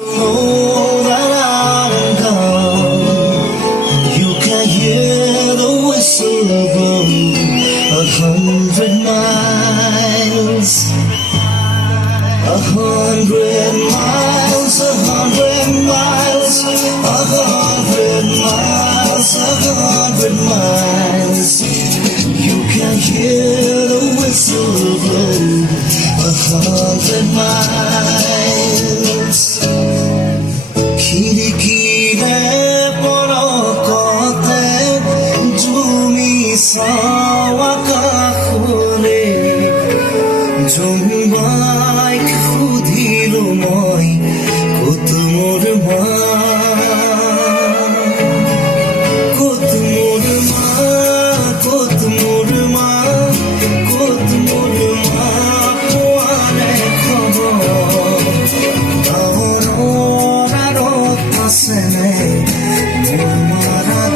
Know that I'm gone. You can hear the whistle blow 100 miles. 100 miles, 100 miles, 100 miles, 100 miles. You can hear the whistle blow 100 miles. খিৰিকীৰে পলকতে জুমি চাওঁ আকাশলে জোনবাইক সুধিলো মই ক'ত মোৰ মা ক'ত মোৰ মা ক'ত মোৰ মা ক'ত মোৰ মা পোৱা নাই খবৰ আছেনে মোৰ মাৰাদন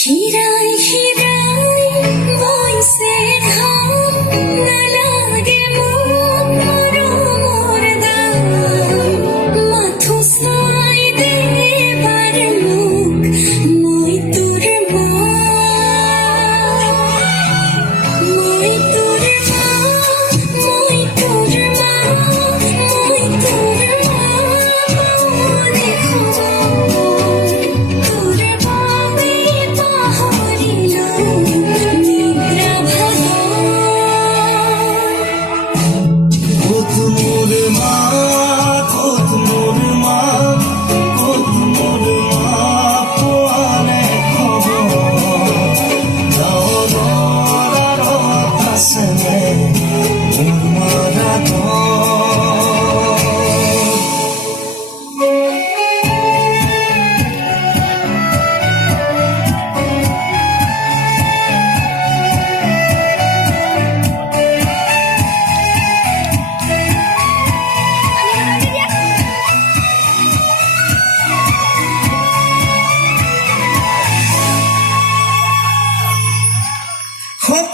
Hiray hiray boise ham nalage mor dam mathu sai de bar muk moi tur ma moi tur ma moi tur ma moi tur ma dekho tur babe ক'ত মোৰ মা ক'ত মোৰ মা ক'ত মোৰ মা পোৱা নাই খবৰ গাঁৱৰ আছেনে মোৰ মাৰাদন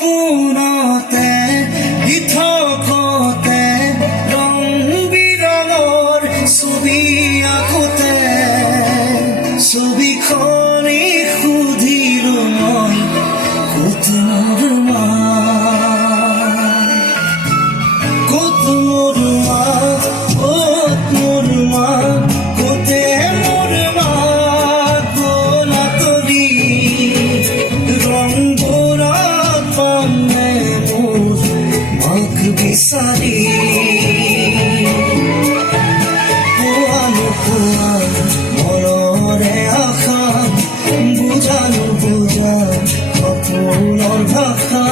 সপোনতে ইথকতে ৰং বিৰঙৰ ছবি আঁকোতে ছবিখনি সুধিলো মই ক'ত মোৰ মা ক'ত মোৰ মা ক'ত মোৰ মা ক'তে মোৰ মা গলাতলি ৰং পামনে মোৰ মাক বিচাৰি পোৱা নোপোৱা মনৰে আশা বুজা নুবুজা সপোনৰ ভাষা